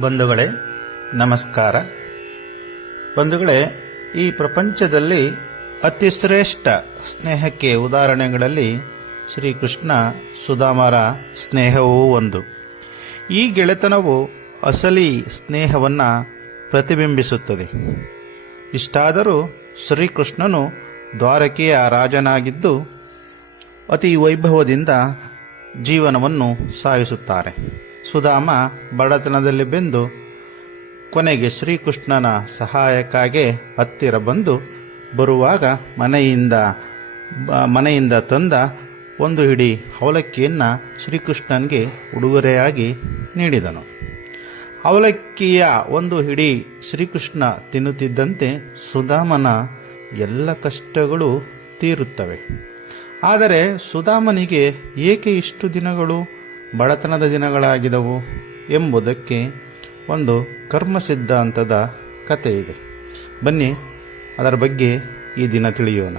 ಬಂಧುಗಳೇ, ನಮಸ್ಕಾರ. ಬಂಧುಗಳೇ, ಈ ಪ್ರಪಂಚದಲ್ಲಿ ಅತಿ ಶ್ರೇಷ್ಠ ಸ್ನೇಹಕ್ಕೆ ಉದಾಹರಣೆಗಳಲ್ಲಿ ಶ್ರೀಕೃಷ್ಣ ಸುಧಾಮರ ಸ್ನೇಹವೂ ಒಂದು. ಈ ಗೆಳೆತನವು ಅಸಲಿ ಸ್ನೇಹವನ್ನು ಪ್ರತಿಬಿಂಬಿಸುತ್ತದೆ. ಇಷ್ಟಾದರೂ ಶ್ರೀಕೃಷ್ಣನು ದ್ವಾರಕೆಯ ರಾಜನಾಗಿದ್ದು ಅತಿ ವೈಭವದಿಂದ ಜೀವನವನ್ನು ಸಾಗಿಸುತ್ತಾರೆ. ಸುಧಾಮ ಬಡತನದಲ್ಲಿ ಬೆಂದು ಕೊನೆಗೆ ಶ್ರೀಕೃಷ್ಣನ ಸಹಾಯಕ್ಕಾಗಿ ಹತ್ತಿರ ಬಂದು ಬರುವಾಗ ಮನೆಯಿಂದ ಮನೆಯಿಂದ ತಂದ ಒಂದು ಹಿಡಿ ಅವಲಕ್ಕಿಯನ್ನು ಶ್ರೀಕೃಷ್ಣನಿಗೆ ಉಡುಗೊರೆಯಾಗಿ ನೀಡಿದನು. ಅವಲಕ್ಕಿಯ ಒಂದು ಹಿಡಿ ಶ್ರೀಕೃಷ್ಣ ತಿನ್ನುತ್ತಿದ್ದಂತೆ ಸುಧಾಮನ ಎಲ್ಲ ಕಷ್ಟಗಳು ತೀರುತ್ತವೆ. ಆದರೆ ಸುಧಾಮನಿಗೆ ಏಕೆ ಇಷ್ಟು ದಿನಗಳು ಬಡತನದ ದಿನಗಳಾಗಿದವು ಎಂಬುದಕ್ಕೆ ಒಂದು ಕರ್ಮ ಸಿದ್ಧಾಂತದ ಕಥೆ ಇದೆ ಬನ್ನಿ, ಅದರ ಬಗ್ಗೆ ಈ ದಿನ ತಿಳಿಯೋಣ.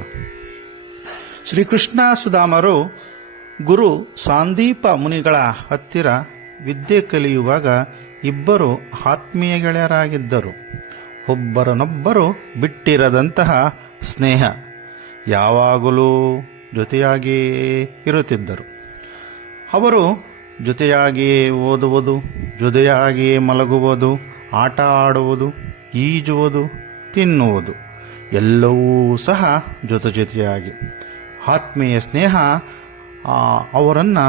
ಶ್ರೀಕೃಷ್ಣ ಸುಧಾಮರು ಗುರು ಸಾಂದೀಪ ಮುನಿಗಳ ಹತ್ತಿರ ವಿದ್ಯೆ ಕಲಿಯುವಾಗ ಇಬ್ಬರು ಆತ್ಮೀಯ ಗೆಳೆಯರಾಗಿದ್ದರು. ಒಬ್ಬರನೊಬ್ಬರು ಬಿಟ್ಟಿರದಂತಹ ಸ್ನೇಹ ಯಾವಾಗಲೂ ಜೊತೆಯಾಗಿಯೇ ಇರುತ್ತಿದ್ದರು. ಅವರು ಜೊತೆಯಾಗಿಯೇ ಓದುವುದು ಜೊತೆಯಾಗಿಯೇ ಮಲಗುವುದು, ಆಟ ಆಡುವುದು, ಈಜುವುದು, ತಿನ್ನುವುದು, ಎಲ್ಲವೂ ಸಹ ಜೊತೆ ಜೊತೆಯಾಗಿ ಆತ್ಮೀಯ ಸ್ನೇಹ ಅವರನ್ನು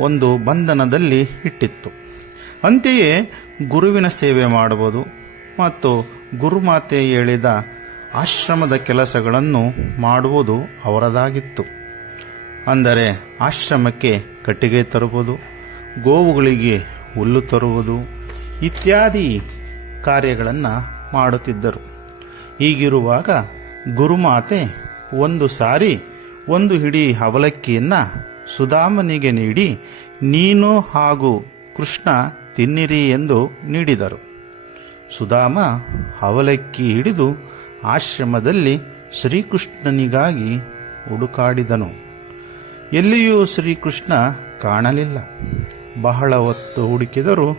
ಒಂದು ಬಂಧನದಲ್ಲಿ ಇಟ್ಟಿತ್ತು. ಅಂತೆಯೇ ಗುರುವಿನ ಸೇವೆ ಮಾಡುವುದು ಮತ್ತು ಗುರುಮಾತೆ ಹೇಳಿದ ಆಶ್ರಮದ ಕೆಲಸಗಳನ್ನು ಮಾಡುವುದು ಅವರದಾಗಿತ್ತು. ಅಂದರೆ ಆಶ್ರಮಕ್ಕೆ ಕಟ್ಟಿಗೆ ತರುವುದು, ಗೋವುಗಳಿಗೆ ಹುಲ್ಲು ತರುವುದು ಇತ್ಯಾದಿ ಕಾರ್ಯಗಳನ್ನು ಮಾಡುತ್ತಿದ್ದರು. ಹೀಗಿರುವಾಗ ಗುರುಮಾತೆ ಒಂದು ಸಾರಿ ಒಂದು ಹಿಡಿ ಅವಲಕ್ಕಿಯನ್ನು ಸುಧಾಮನಿಗೆ ನೀಡಿ, ನೀನು ಹಾಗೂ ಕೃಷ್ಣ ತಿನ್ನಿರಿ ಎಂದು ನೀಡಿದರು. ಸುಧಾಮ ಅವಲಕ್ಕಿ ಹಿಡಿದು ಆಶ್ರಮದಲ್ಲಿ ಶ್ರೀಕೃಷ್ಣನಿಗಾಗಿ ಹುಡುಕಾಡಿದನು. ಎಲ್ಲಿಯೂ ಶ್ರೀಕೃಷ್ಣ ಕಾಣಲಿಲ್ಲ. ಬಹಳ ಹೊತ್ತು ಹುಡುಕಿದರೂ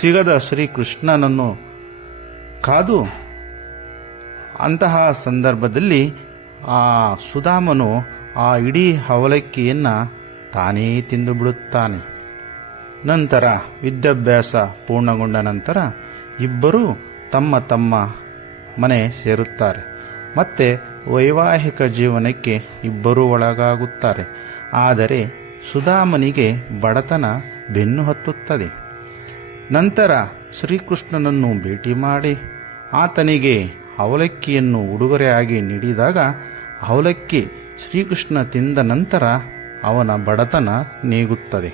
ಸಿಗದ ಶ್ರೀಕೃಷ್ಣನನ್ನು ಕಾದು ಅಂತಹ ಸಂದರ್ಭದಲ್ಲಿ ಆ ಸುಧಾಮನು ಆ ಇಡೀ ಅವಲಕ್ಕಿಯನ್ನು ತಾನೇ ತಿಂದು ಬಿಡುತ್ತಾನೆ. ನಂತರ ವಿದ್ಯಾಭ್ಯಾಸ ಪೂರ್ಣಗೊಂಡ ನಂತರ ಇಬ್ಬರೂ ತಮ್ಮ ತಮ್ಮ ಮನೆ ಸೇರುತ್ತಾರೆ. ಮತ್ತೆ ವೈವಾಹಿಕ ಜೀವನಕ್ಕೆ ಇಬ್ಬರೂ ಒಳಗಾಗುತ್ತಾರೆ. ಆದರೆ ಸುಧಾಮನಿಗೆ ಬಡತನ ಬೆನ್ನು ಹತ್ತುತ್ತದೆ. ನಂತರ ಶ್ರೀಕೃಷ್ಣನನ್ನು ಭೇಟಿ ಮಾಡಿ, ಆತನಿಗೆ ಅವಲಕ್ಕಿಯನ್ನು ಉಡುಗೊರೆಯಾಗಿ ನೀಡಿದಾಗ ಅವಲಕ್ಕಿ ಶ್ರೀಕೃಷ್ಣ ತಿಂದ ನಂತರ ಅವನ ಬಡತನ ನೀಗುತ್ತದೆ.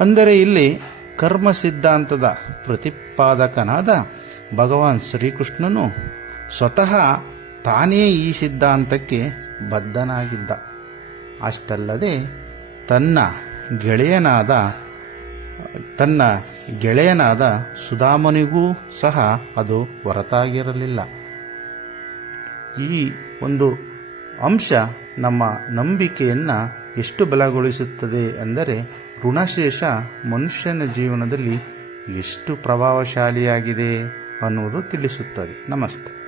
ಅಂದರೆ ಇಲ್ಲಿ ಕರ್ಮ ಸಿದ್ಧಾಂತದ ಪ್ರತಿಪಾದಕನಾದ ಭಗವಾನ್ ಶ್ರೀಕೃಷ್ಣನು ಸ್ವತಃ ತಾನೇ ಈ ಸಿದ್ಧಾಂತಕ್ಕೆ ಬದ್ಧನಾಗಿದ್ದ. ಅಷ್ಟಲ್ಲದೆ ತನ್ನ ಗೆಳೆಯನಾದ ತನ್ನ ಗೆಳೆಯನಾದ ಸುಧಾಮನಿಗೂ ಸಹ ಅದು ಹೊರತಾಗಿರಲಿಲ್ಲ. ಈ ಒಂದು ಅಂಶ ನಮ್ಮ ನಂಬಿಕೆಯನ್ನು ಎಷ್ಟು ಬಲಗೊಳಿಸುತ್ತದೆ ಅಂದರೆ, ಋಣಶೇಷ ಮನುಷ್ಯನ ಜೀವನದಲ್ಲಿ ಎಷ್ಟು ಪ್ರಭಾವಶಾಲಿಯಾಗಿದೆ ಅನ್ನುವುದು ತಿಳಿಸುತ್ತದೆ. ನಮಸ್ತೆ.